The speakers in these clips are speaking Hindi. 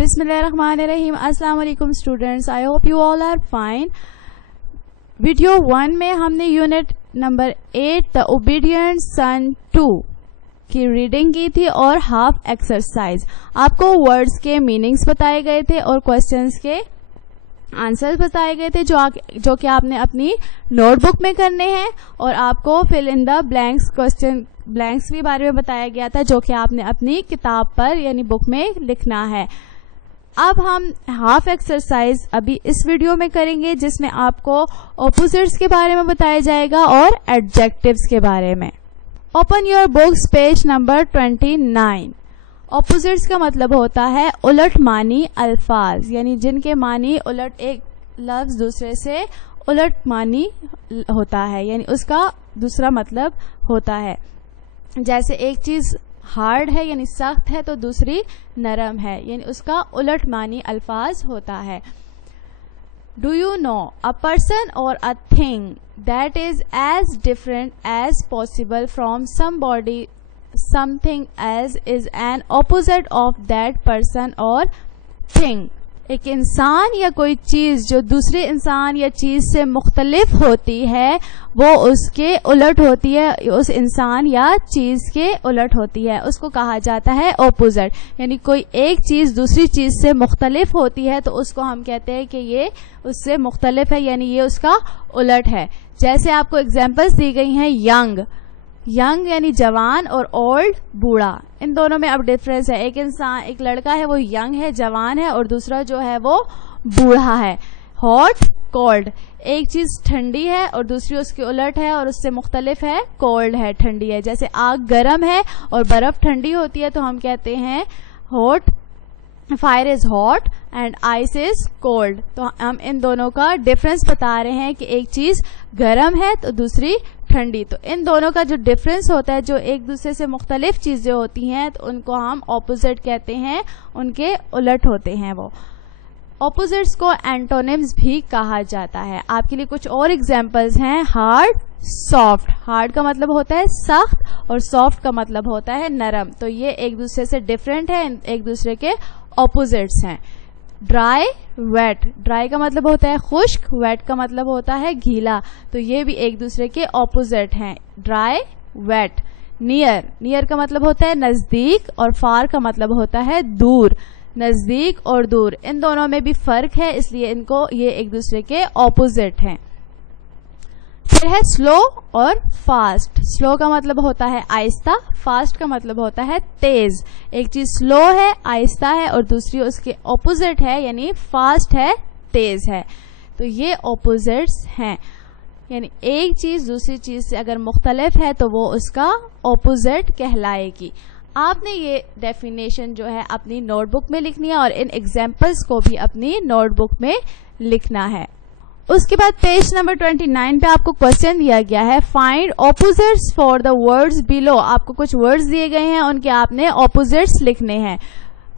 बिस्मिल्लाहिर्रहमानिर्रहीम। अस्सलाम वालेकुम students, I hope you all are fine. Video 1 में हमने unit number 8 the obedient son 2 की रीडिंग की थी और हाफ एक्सरसाइज। आपको वर्ड्स के मीनिंग्स बताए गए थे और क्वेश्चंस के आंसर्स बताए गए थे जो कि आपने अपनी नोटबुक में करने हैं, और आपको फिल इन द ब्लैंक्स के बारे में बताया गया था जो कि आपने अपनी किताब पर यानी बुक में लिखना है। अब हम हाफ एक्सरसाइज अभी इस वीडियो में करेंगे जिसमें आपको ऑपोजिट्स के बारे में बताया जाएगा और एडजेक्टिव्स के बारे में। Open your books page number 29। Opposites का मतलब होता है उलट मानी अल्फाज, यानी जिनके मानी उलट, एक लफ्ज दूसरे से उलट मानी होता है यानी उसका दूसरा मतलब होता है। जैसे एक चीज हार्ड है यानी सख्त है तो दूसरी नरम है यानी उसका उलट मानी अल्फाज होता है। Do you know a person और a thing that is as different as possible from somebody something as is an opposite of that person और थिंग। एक इंसान या कोई चीज जो दूसरे इंसान या चीज से मुख्तलिफ होती है वो उसके उलट होती है, उस इंसान या चीज के उलट होती है, उसको कहा जाता है ऑपोजिट। यानी कोई एक चीज दूसरी चीज से मुख्तलिफ होती है तो उसको हम कहते हैं कि ये उससे मुख्तलिफ है यानी ये उसका उलट है। जैसे आपको एग्जाम्पल्स दी गई हैं, यंग यानी जवान और ओल्ड बूढ़ा। इन दोनों में अब डिफरेंस है। एक इंसान, एक लड़का है वो यंग है, जवान है, और दूसरा जो है वो बूढ़ा है। हॉट कोल्ड, एक चीज ठंडी है और दूसरी उसकी उलट है और उससे मुख्तलिफ है, कोल्ड है, ठंडी है। जैसे आग गर्म है और बर्फ ठंडी होती है तो हम कहते हैं hot, fire is hot and ice is cold. तो हम इन दोनों का डिफरेंस बता रहे हैं कि एक चीज गर्म है तो दूसरी ठंडी। तो इन दोनों का जो डिफरेंस होता है, जो एक दूसरे से मुख्तलिफ चीजें होती हैं तो उनको हम ऑपोजिट कहते हैं, उनके उलट होते हैं वो। ऑपोजिट्स को एंटोनिम्स भी कहा जाता है। आपके लिए कुछ और एग्जांपल्स हैं। Hard, soft. हार्ड का मतलब होता है सख्त और सॉफ्ट का मतलब होता है नरम। तो ये एक दूसरे से डिफरेंट है, एक दूसरे के ऑपोजिट्स हैं। Dry, wet. ड्राई का मतलब होता है खुश्क, वेट का मतलब होता है गीला। तो ये भी एक दूसरे के ऑपोजिट हैं, ड्राई, वेट। नियर का मतलब होता है नजदीक और फार का मतलब होता है दूर। नजदीक और दूर, इन दोनों में भी फर्क है, इसलिए इनको ये एक दूसरे के ऑपोजिट हैं। फिर है स्लो और फास्ट। स्लो का मतलब होता है आहिस्ता, फास्ट का मतलब होता है तेज। एक चीज स्लो है, आहिस्ता है, और दूसरी उसके ऑपोजिट है यानी फास्ट है, तेज है। तो ये ऑपोजिट्स हैं, यानी एक चीज दूसरी चीज से अगर मुख्तलिफ है तो वो उसका ऑपोजिट कहलाएगी। आपने ये डेफिनेशन जो है अपनी नोटबुक में लिखनी है और इन एग्जाम्पल्स को भी अपनी नोटबुक में लिखना है। उसके बाद पेज नंबर 29 पे आपको क्वेश्चन दिया गया है, find opposites for the words below. आपको कुछ वर्ड्स दिए गए हैं, उनके आपने ऑपोजिट्स लिखने हैं।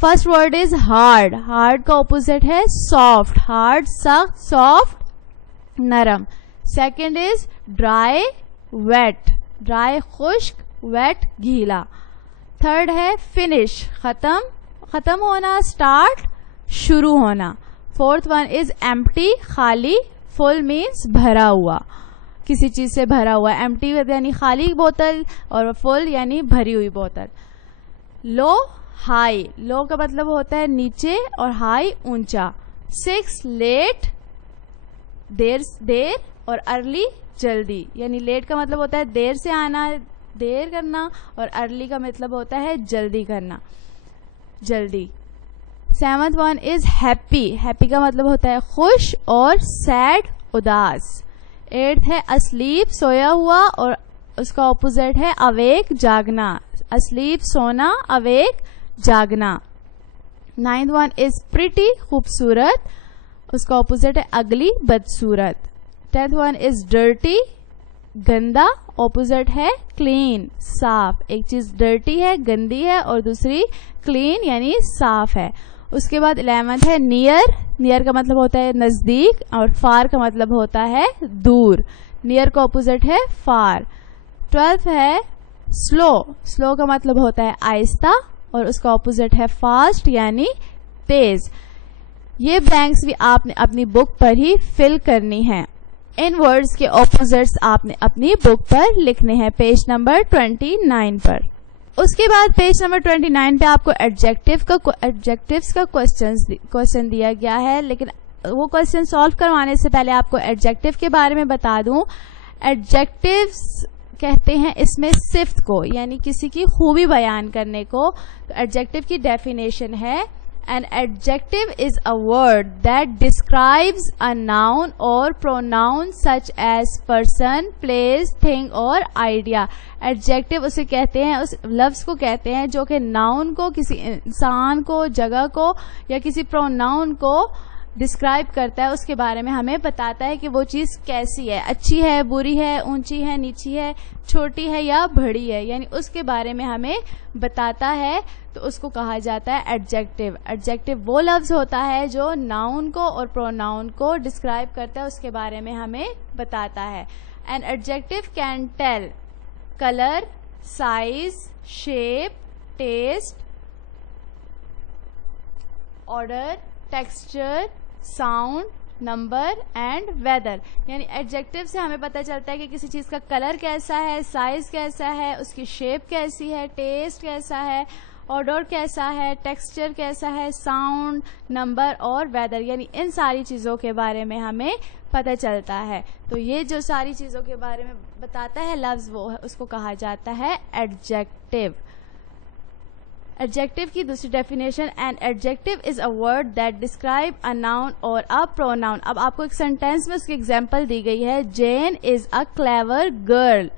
First word is hard. Hard का ऑपोजिट है सॉफ्ट। हार्ड सख्त, सॉफ्ट नरम। Second is dry, wet. Dry खुश्क, वेट गीला। थर्ड है फिनिश, खत्म, खत्म होना, स्टार्ट, शुरू होना। फोर्थ वन इज एम्प्टी, खाली। फुल मीन्स भरा हुआ, किसी चीज से भरा हुआ। एम्प्टी यानी खाली बोतल और फुल यानी भरी हुई बोतल। लो, हाई। लो का मतलब होता है नीचे और हाई ऊंचा। 6 लेट, देर, और अर्ली जल्दी। यानी लेट का मतलब होता है देर से आना, देर करना, और अर्ली का मतलब होता है जल्दी करना, जल्दी। 7th one is happy. Happy का मतलब होता है खुश, और सैड उदास। 8th है अस्लीप, सोया हुआ, और उसका ऑपोजिट है अवेक, जागना। अस्लीप सोना, अवेक जागना। 9th वन इज प्रिटी, खूबसूरत, उसका ऑपोजिट है अगली, बदसूरत। 10th वन इज डर्टी, गंदा, ऑपोजिट है क्लीन, साफ। एक चीज डर्टी है, गंदी है, और दूसरी क्लीन यानी साफ है। उसके बाद 11th है नियर। नियर का मतलब होता है नजदीक, और फार का मतलब होता है दूर। नियर का ऑपोजिट है फार। 12th है स्लो। स्लो का मतलब होता है आहिस्ता, और उसका ऑपोजिट है फास्ट यानी तेज। ये ब्लैंक्स भी आपने अपनी बुक पर ही फिल करनी है। इन वर्ड्स के ऑपोजिट्स आपने अपनी बुक पर लिखने हैं पेज नंबर 29 पर। उसके बाद पेज नंबर 29 पे आपको एडजेक्टिव्स का क्वेश्चन दिया गया है, लेकिन वो क्वेश्चन सॉल्व करवाने से पहले आपको एडजेक्टिव के बारे में बता दूं। एडजेक्टिव्स कहते हैं इसमें सिफ्त को, यानी किसी की खूबी बयान करने को। तो एडजेक्टिव की डेफिनेशन है, An adjective is a word that describes a noun or pronoun such as person, place, thing और idea. Adjective उसे कहते हैं, उस लफ्ज को कहते हैं जो कि नाउन को, किसी इंसान को, जगह को या किसी प्रोनाउन को डिस्क्राइब करता है, उसके बारे में हमें बताता है कि वो चीज़ कैसी है, अच्छी है, बुरी है, ऊंची है, नीची है, छोटी है या बड़ी है, यानी उसके बारे में हमें बताता है, तो उसको कहा जाता है एडजेक्टिव। एडजेक्टिव वो लफ्ज होता है जो नाउन को और प्रोनाउन को डिस्क्राइब करता है, उसके बारे में हमें बताता है। An adjective can tell colour, size, shape, taste, order, texture, sound, number and weather. यानी एडजेक्टिव से हमें पता चलता है कि किसी चीज़ का कलर कैसा है, साइज कैसा है, उसकी शेप कैसी है, टेस्ट कैसा है, ऑर्डर कैसा है, टेक्सचर कैसा है, साउंड, नंबर और वेदर, यानी इन सारी चीज़ों के बारे में हमें पता चलता है। तो ये जो सारी चीज़ों के बारे में बताता है लफ्ज़, वो है उसको कहा जाता है एडजेक्टिव। एडजेक्टिव की दूसरी definition, N adjective is a word that describe a noun और अ प्रोनाउन। अब आपको एक सेंटेंस में उसकी एग्जांपल दी गई है, जेन इज अ क्लेवर गर्ल।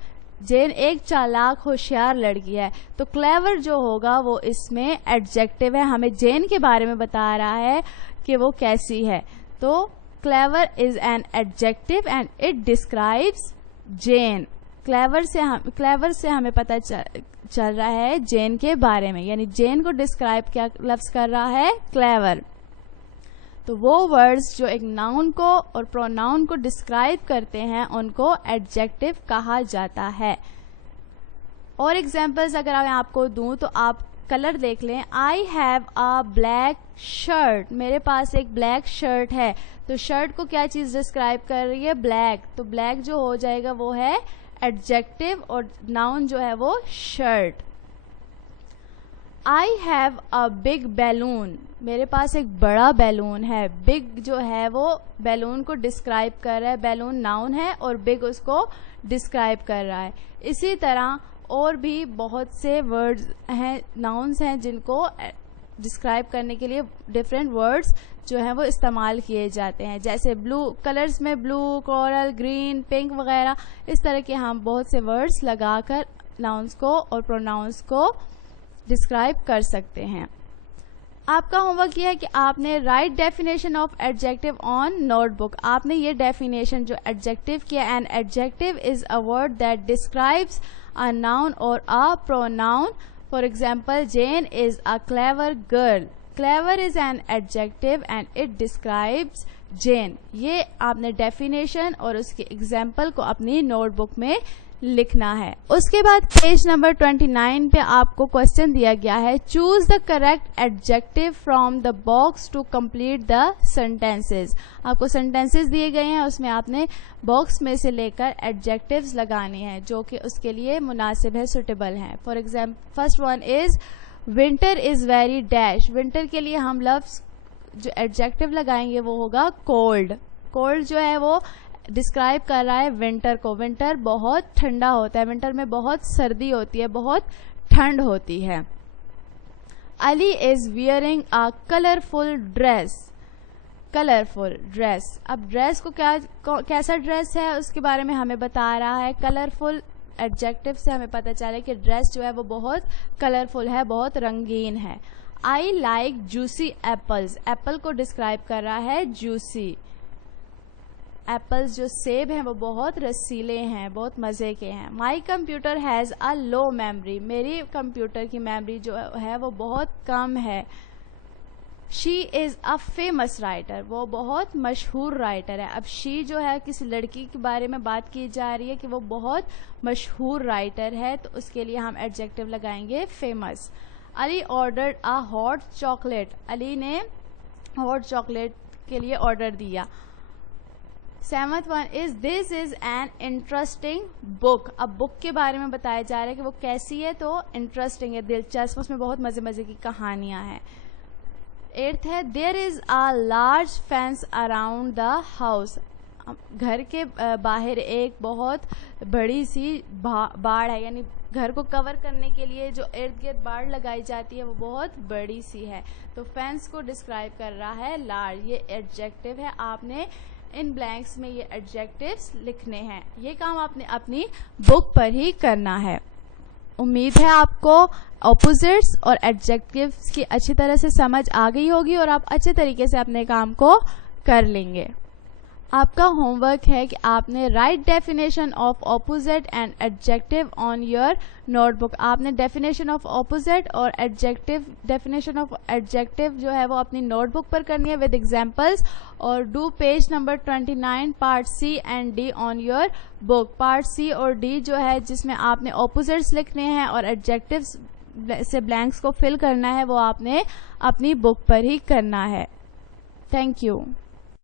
जेन एक चालाक होशियार लड़की है। तो क्लेवर जो होगा वो इसमें एडजेक्टिव है, हमें जेन के बारे में बता रहा है कि वो कैसी है। तो clever is an adjective and it describes Jane. Clever से हमें पता चल रहा है जेन के बारे में, यानी जेन को डिस्क्राइब क्या लफ्ज कर रहा है, क्लेवर। तो वो वर्ड्स जो एक नाउन को और प्रोनाउन को डिस्क्राइब करते हैं उनको एडजेक्टिव कहा जाता है। और एग्जांपल्स अगर मैं आपको दूं तो आप कलर देख लें। I have a black shirt, मेरे पास एक ब्लैक शर्ट है। तो शर्ट को क्या चीज डिस्क्राइब कर रही है, ब्लैक। तो ब्लैक जो हो जाएगा वो है एडजेक्टिव और नाउन जो है वो shirt. I have a big balloon, मेरे पास एक बड़ा बैलून है। बिग जो है वो बैलून को डिस्क्राइब कर रहा है, बैलून नाउन है और बिग उसको डिस्क्राइब कर रहा है। इसी तरह और भी बहुत से वर्ड्स हैं, नाउन्स हैं, जिनको डिस्क्राइब करने के लिए डिफरेंट वर्ड्स जो हैं वो इस्तेमाल किए जाते हैं। जैसे ब्लू, कलर्स में ब्लू, कोरल, ग्रीन, पिंक वगैरह, इस तरह के हम बहुत से वर्ड्स लगाकर नाउन्स को और प्रोनाउंस को डिस्क्राइब कर सकते हैं। आपका होमवर्क ये है कि आपने write definition of adjective on notebook. आपने ये डेफिनेशन जो एडजेक्टिव किया, an adjective is a word that describes a noun और a pronoun. For example, Jane is a clever girl. Clever is an adjective and it describes Jane. ये आपने डेफिनेशन और उसके एग्जाम्पल को अपनी नोटबुक में लिखना है। उसके बाद पेज नंबर 29 पे आपको क्वेश्चन दिया गया है, choose the correct adjective from the box to complete the sentences. आपको सेंटेंसेस दिए गए हैं, उसमें आपने बॉक्स में से लेकर एडजेक्टिव्स लगाने हैं जो कि उसके लिए मुनासिब है, सुटेबल हैं। For example, first one is winter is very dash. Winter के लिए हम लफ्ज जो एडजेक्टिव लगाएंगे वो होगा कोल्ड। कोल्ड जो है वो डिस्क्राइब कर रहा है विंटर को। विंटर बहुत ठंडा होता है, विंटर में बहुत सर्दी होती है, बहुत ठंड होती है। Ali is wearing a colourful dress. Colourful dress, अब ड्रेस को कैसा ड्रेस है उसके बारे में हमें बता रहा है। कलरफुल एडजेक्टिव से हमें पता चला कि ड्रेस जो है वो बहुत कलरफुल है, बहुत रंगीन है। I like juicy apples. Apple को डिस्क्राइब कर रहा है जूसी। एप्पल्स जो सेब हैं वो बहुत रसीले हैं, बहुत मज़े के हैं। My computer has a low memory. मेरी कंप्यूटर की मेमोरी जो है वो बहुत कम है। She is a famous writer. वो बहुत मशहूर राइटर है। अब शी जो है किसी लड़की के बारे में बात की जा रही है कि वो बहुत मशहूर राइटर है, तो उसके लिए हम एडजेक्टिव लगाएंगे famous. Ali ordered a hot chocolate. Ali ने हॉट चॉकलेट के लिए ऑर्डर दिया। 7th one is this is an interesting book. अब बुक के बारे में बताया जा रहा है कि वो कैसी है, तो इंटरेस्टिंग है, दिलचस्प, उसमें बहुत मजे मजे की कहानियां हैं। 8th है there is a large fence around the house. घर के बाहर एक बहुत बड़ी सी बाड़ है, यानी घर को कवर करने के लिए जो इर्द गिर्द बाड़ लगाई जाती है वो बहुत बड़ी सी है। तो फेंस को डिस्क्राइब कर रहा है लार्ज, ये एडजेक्टिव है। आपने इन ब्लैंक्स में ये एडजेक्टिव्स लिखने हैं। ये काम आपने अपनी बुक पर ही करना है। उम्मीद है आपको ऑपोजिट्स और एडजेक्टिव्स की अच्छी तरह से समझ आ गई होगी और आप अच्छे तरीके से अपने काम को कर लेंगे। आपका होमवर्क है कि आपने write definition of opposite and adjective on your notebook. आपने डेफिनेशन ऑफ ऑपोजिट और एडजेक्टिव, डेफिनेशन ऑफ एडजेक्टिव जो है वो अपनी नोटबुक पर करनी है विद एग्जांपल्स, और do page number 29 part C and D on your book. Part C और डी जो है जिसमें आपने ऑपोजिट्स लिखने हैं और एडजेक्टिव्स से ब्लैंक्स को फिल करना है, वो आपने अपनी बुक पर ही करना है। Thank you.